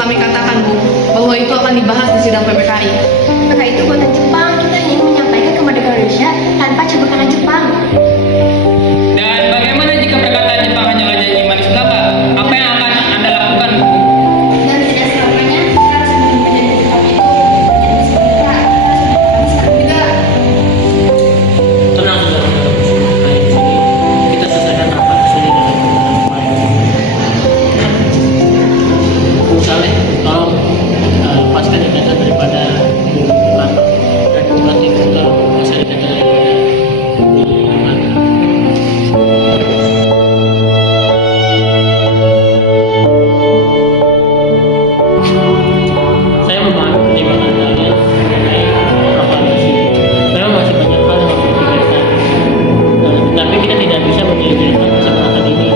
kami katakan, Bu, bahwa itu akan dibahas di sidang PPKI. Maka itu buatan Jepang, kita hanya menyampaikan kemerdekaan Indonesia tanpa campur tangan Jepang. Dan bagaimana jika perkataan Jepang hanyalah janji manis belaka? Apa yang akan Anda lakukan, Bu? Dan tidak selamanya kita harus memimpin dari Jepang itu menjadi seperti kita. Kami sekarang juga. Tenang saudara-saudara, kita selesaikan rapat sini dengan kemarin. Bu Saleh, tolong lepaskan data daripada Bu Karno dan Bu Latif juga lepaskan data daripada Bu Karno. Saya memahami pertimbangan kalian mengenai proklamasi. Memang masih banyak hal yang harus dipikirkan, tetapi kita tidak bisa memilih-milihkan kesempatan ini.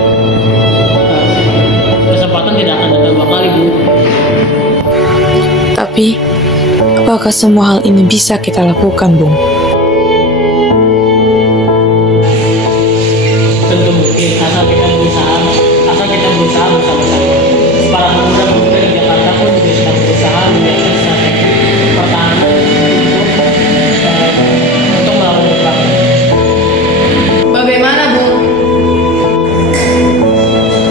Kesempatan tidak akan datang dua kali, Bu. Tapi, apakah semua hal ini bisa kita lakukan, Bung? Tentu mungkin, asal kita berusaha bersama-sama. Para pemuda-pemuda di Jakarta pun juga sedang berusaha menyiapkan strategi pertahanan untuk melawan Jepang. Bagaimana, Bu?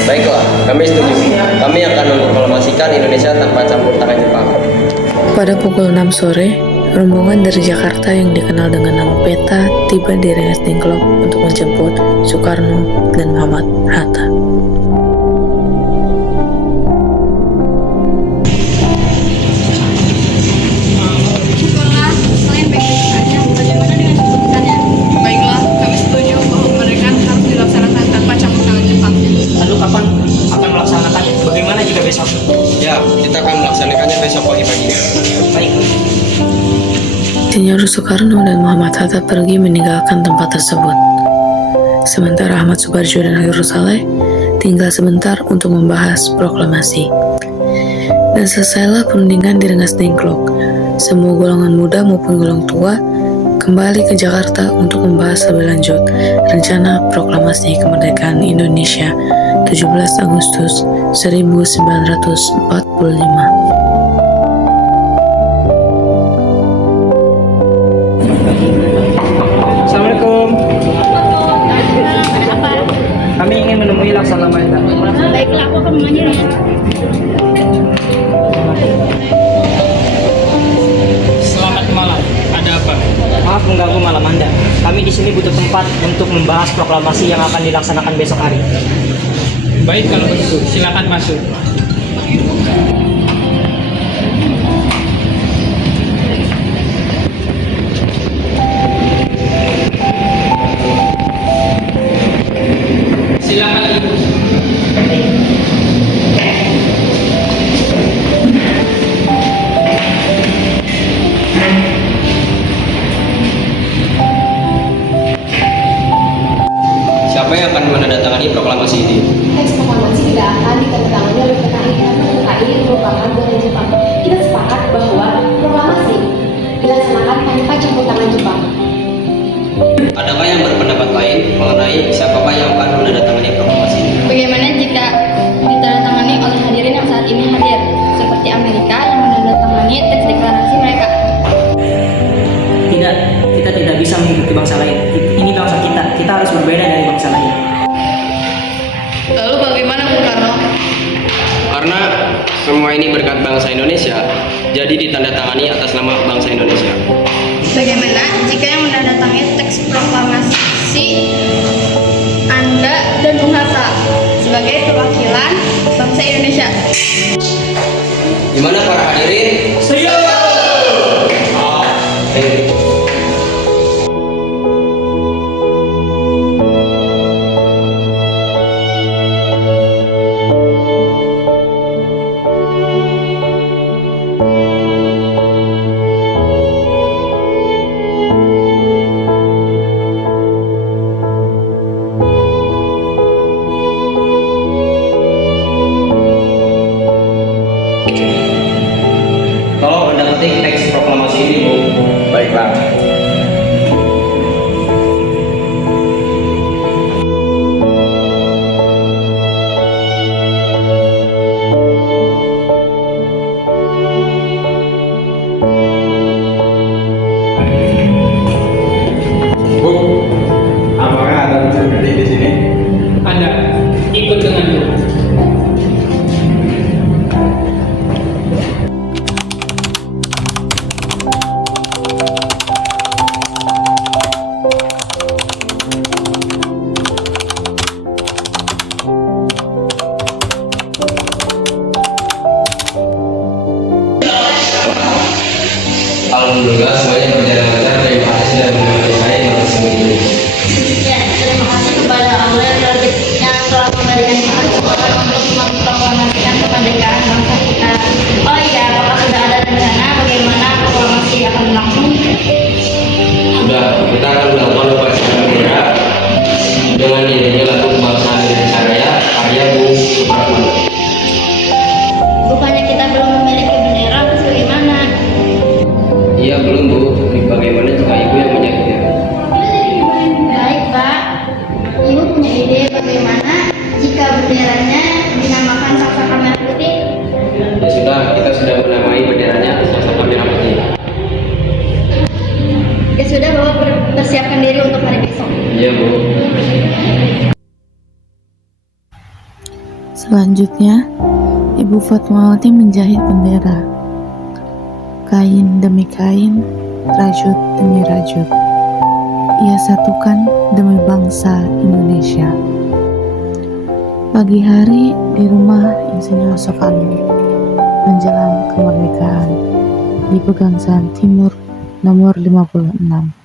Baiklah, kami setuju. Kami akan memproklamasikan Indonesia tanpa campur tangan Jepang. Pada pukul 6 sore, rombongan dari Jakarta yang dikenal dengan nama Peta tiba di Rengas Dengklok untuk menjemput Soekarno dan Muhammad Hatta. Syukurlah, kalian baik-baik saja. Bagaimana dengan keputusannya? Baiklah, kami setuju bahwa kemerdekaan harus dilaksanakan tanpa campur tangan Jepang. Lalu kapan akan melaksanakannya? Bagaimana jika besok? Ya, kita akan melaksanakannya besok pagi-pagi. Baik. Insinyur Soekarno dan Muhammad Hatta pergi meninggalkan tempat tersebut. Sementara Ahmad Subarjo dan Khairul Saleh tinggal sebentar untuk membahas proklamasi. Dan selesailah perundingan di Rengas Dengklok. Semua golongan muda maupun golongan tua kembali ke Jakarta untuk membahas lebih lanjut rencana proklamasi kemerdekaan Indonesia 17 Agustus 1945. Assalamualaikum. Kami ingin menemui Laksana Mahendra. Baiklah, aku akan memanggilnya. Selamat malam. Ada apa? Maaf mengganggu malam Anda. Kami di sini butuh tempat untuk membahas proklamasi yang akan dilaksanakan besok hari. Baik kalau begitu, silakan masuk. Silakan Ibu. Siapa yang akan menandatangani proklamasi ini? Teks proklamasi tidak akan ditandatangani oleh PKI karena PKI merupakan buatan Jepang. Kita sepakat bahwa proklamasi dilaksanakan tanpa campur tangan Jepang. Adakah yang berpendapat lain mengenai siapakah yang akan menandatangani proklamasi ini? Bagaimana jika ditandatangani oleh hadirin yang saat ini hadir, seperti Amerika yang menandatangani teks deklarasi mereka? Tidak, kita tidak bisa mengikuti bangsa lain. Ini bangsa kita. Kita harus berbeda dari bangsa lain. Lalu bagaimana, Bu Karno? Karena semua ini berkat bangsa Indonesia, jadi ditandatangani atas nama bangsa Indonesia. Bagaimana jika yang menandatangani teks proklamasi Anda dan Bung Hatta sebagai perwakilan bangsa Indonesia? Gimana para hadirin? Setuju. Tolong Anda Alhamdulillah semuanya berjalan lancar. Terima kasih sudah menemani saya di masa ini. Ya, terima kasih kepada Allah yang telah memberikan kita kesempatan untuk memproklamasikan kemerdekaan bangsa kita. Oh iya, apakah sudah ada rencana bagaimana proklamasi akan berlangsung? Sudah, kita akan melakukan upacara bendera dengan diiringi lagu kebangsaan Indonesia Raya karya Bung Supratman. Bukannya kita belum memiliki bendera, terus bagaimana? Iya belum Bu, bagaimana jika ibu yang menjahitnya? Baik Pak, Ibu punya ide bagaimana jika benderanya dinamakan Sangsaka Merah Putih? Ya sudah, kita sudah menamai benderanya Sangsaka Merah Putih. Ya sudah, Bapak persiapkan diri untuk hari besok. Iya Bu. Selanjutnya, Ibu Fatmawati menjahit bendera. Kain demi kain, rajut demi rajut. Ia satukan demi bangsa Indonesia. Pagi hari di rumah Insinyur Soekarno menjelang kemerdekaan di Pegangsaan Timur nomor 56.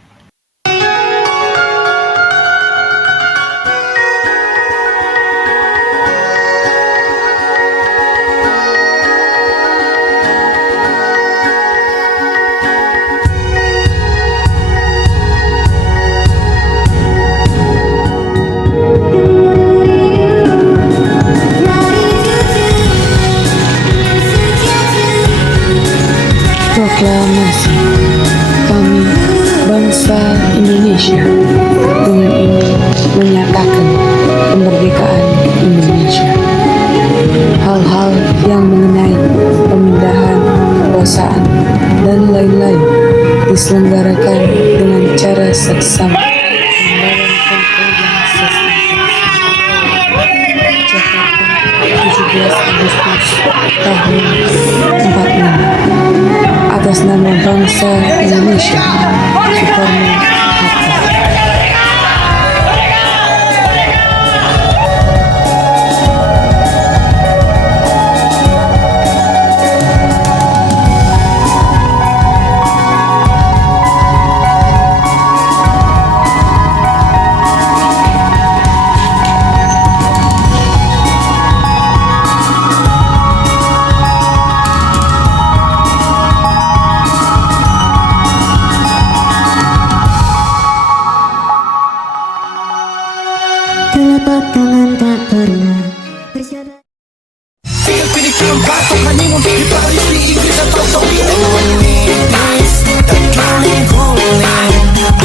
Proklamasi kami bangsa Indonesia dengan ini menyatakan kemerdekaan Indonesia. Hal-hal yang mengenai pemindahan kekuasaan dan lain-lain diselenggarakan dengan cara seksama mendalamkan organisasi Jakarta 17 Agustus tahun 45 atas nama bangsa Indonesia, Soekarno-Hatta. Telapak tangan tak pernah berjabat.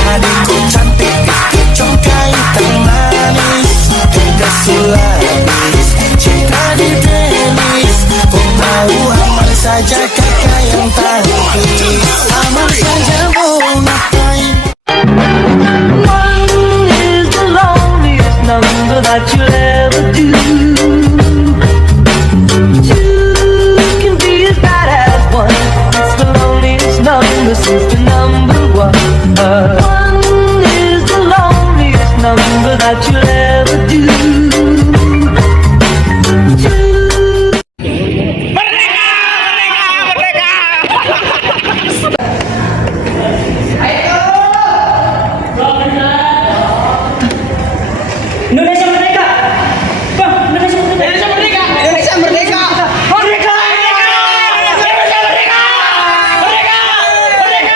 Adikku cantik, congkai tang manis, tegas sulabis, cinta di tenis. Kau tahu aman saja kakak yang tangkis, aman saja mau ngapain. That you'll ever do. Two can be as bad as one. It's the loneliest number since the number one. One is the loneliest number that you'll ever do. Indonesia merdeka! Bang, Indonesia merdeka! Indonesia merdeka! Indonesia merdeka! Merdeka! Indonesia merdeka! Merdeka! Merdeka!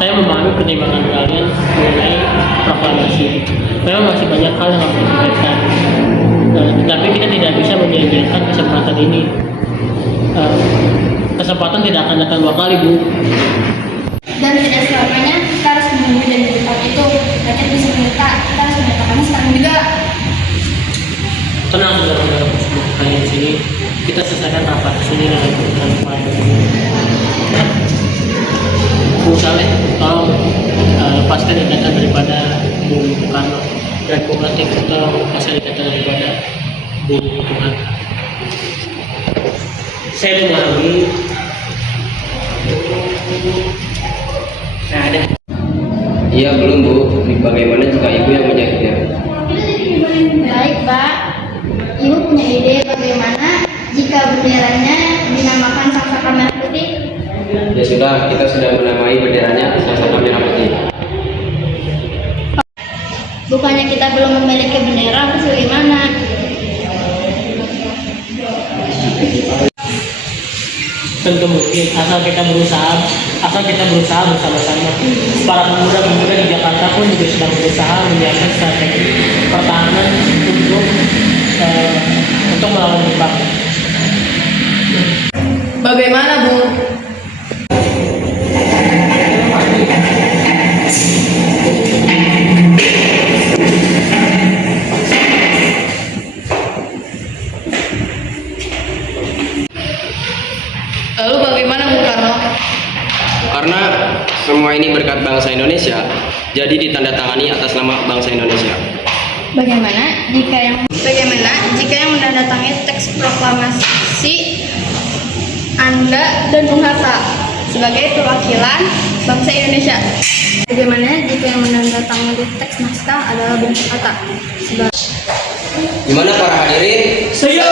Saya memahami pertimbangan kalian mengenai proklamasi. Memang masih banyak hal yang harus dipikirkan. Tetapi kita tidak bisa menyanyiakan kesempatan ini. Kesempatan tidak akan datang dua kali, Bu. Dan tidak selamanya kita harus menunggu dan di tempat itu. Rakyat bisa minta, kita harus menyatakannya sekarang juga. Tenang, saudara-saudara kalian di sini. Kita selesaikan rapat sini dengan keputusan kemarin. Bu Saleh, tolong lepaskan ikatan daripada Bung Soekarno, dan Bu Latif, tolong lepaskan ikatan daripada Bung Tuhan. Saya memahami. Nah, ada. Iya belum Bu, bagaimana jika ibu yang menjahitnya? Baik Pak, Ibu punya ide bagaimana jika benderanya dinamakan Sangsaka Merah Putih? Ya sudah, kita sudah menamai benderanya sama-sama merah putih. Bukannya kita belum memiliki bendera, terus bagaimana? Tentu mungkin asal kita berusaha bersama-sama. Para pemuda-pemuda di Jakarta pun juga sedang berusaha menyiapkan strategi pertahanan untuk melawan Jepang. Bagaimana, Bu? Lalu bagaimana, Bung Karno? Karena semua ini berkat bangsa Indonesia, jadi ditandatangani atas nama bangsa Indonesia. Bagaimana jika yang menandatangani teks proklamasi Anda dan Bung Hatta sebagai perwakilan bangsa Indonesia? Bagaimana jika yang menandatangani teks naskah adalah Bung Hatta? Gimana para hadirin? Siap!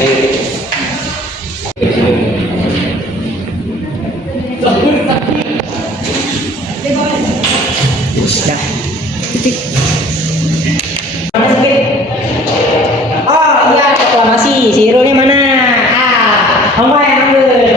Ayo. Oh iya, proklamasi. Si hero-nya mana? Kamu yang ambil.